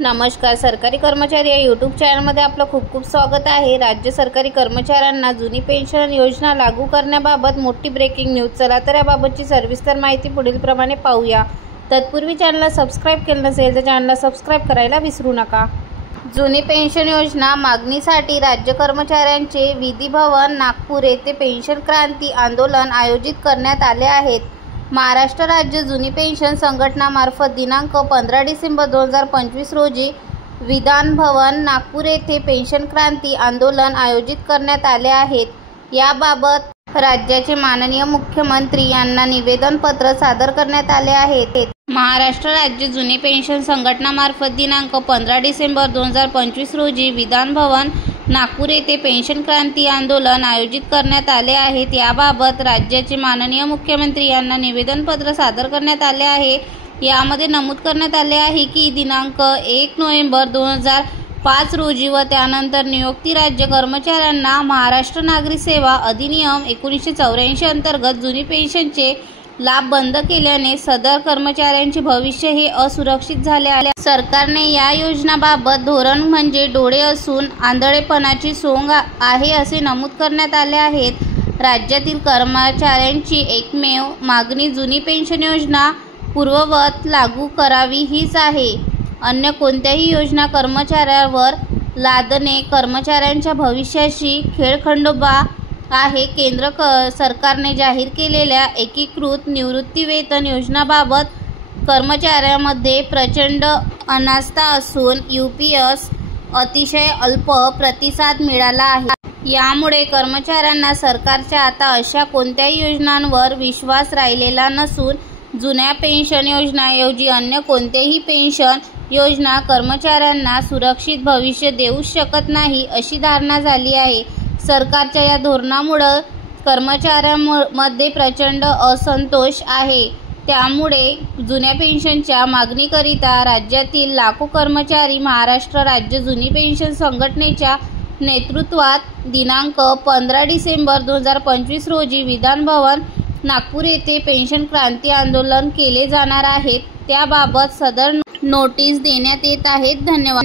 नमस्कार. सरकारी कर्मचारी या यूट्यूब चॅनलमध्ये आपलं खूप खूप स्वागत आहे. राज्य सरकारी कर्मचाऱ्यांना जुनी पेन्शन योजना लागू करण्याबाबत मोठी ब्रेकिंग न्यूज. चला तर याबाबतची सविस्तर माहिती पुढील प्रमाणे पाहूया. तत्पूर्वी चॅनलला सबस्क्राईब केलं नसेल तर चॅनलला सबस्क्राईब करायला विसरू नका. जुनी पेन्शन योजना मागणीसाठी राज्य कर्मचाऱ्यांचे विधी भवन नागपूर येथे पेन्शन क्रांती आंदोलन आयोजित करण्यात आले आहेत. महाराष्ट्र राज्य जुनी पेन्शन संघटनामार्फत दिनांक 15 डिसेंबर 2025 रोजी विधान भवन नागपूर येथे पेन्शन क्रांती आंदोलन आयोजित करण्यात आले आहेत. याबाबत राज्याचे माननीय मुख्यमंत्री यांना निवेदनपत्र सादर करण्यात आले आहे. महाराष्ट्र राज्य जुनी पेन्शन संघटनामार्फत दिनांक 15 डिसेंबर 2025 रोजी विधान भवन नागपूर येथे पेन्शन क्रांती आंदोलन आयोजित करण्यात आले आहेत. याबाबत राज्याचे माननीय मुख्यमंत्री यांना निवेदनपत्र सादर करण्यात आले आहे. यामध्ये नमूद करण्यात आले आहे की दिनांक 1 नोव्हेंबर 2005 रोजी व त्यानंतर नियुक्ती राज्य कर्मचाऱ्यांना महाराष्ट्र नागरी सेवा अधिनियम 1984 अंतर्गत जुनी पेन्शनचे लाभ बंद केल्याने सदर कर्मचाऱ्यांचे भविष्य हे असुरक्षित झाले आहे. सरकारने या योजनाबाबत धोरण म्हणजे डोळे असून आंधळेपणाची सोंग आहे असे नमूद करण्यात आले आहे. राज्यातील कर्मचाऱ्यांची एकमेव मागणी जुनी पेन्शन योजना पूर्ववत लागू करावी हीच आहे. अन्य कोणत्याही योजना कर्मचाऱ्यांवर लादणे कर्मचाऱ्यांच्या भविष्याशी खेळखंडोबा आहे. केंद्र सरकारने जाहीर केलेल्या एकीकृत निवृत्तीवेतन योजनाबाबत कर्मचाऱ्यांमध्ये प्रचंड अनास्था असून UPS अतिशय अल्प प्रतिसाद मिळाला आहे. यामुळे कर्मचाऱ्यांना सरकारच्या आता अशा कोणत्याही योजनांवर विश्वास राहिलेला नसून जुन्या पेन्शन योजनाऐवजी अन्य कोणत्याही पेन्शन योजना कर्मचाऱ्यांना सुरक्षित भविष्य देऊ शकत नाही अशी धारणा झाली आहे. सरकारच्या या धोरणामुळे कर्मचाऱ्यांमध्ये प्रचंड असंतोष आहे. त्यामुळे जुन्या पेन्शनच्या मागणीकरिता राज्यातील लाखो कर्मचारी महाराष्ट्र राज्य जुनी पेन्शन संघटनेच्या नेतृत्वात दिनांक 15 डिसेंबर 2025 रोजी विधान भवन नागपूर येथे पेन्शन क्रांती आंदोलन केले जाणार आहे. त्याबाबत सदर नोटीस देण्यात येत आहेत. धन्यवाद.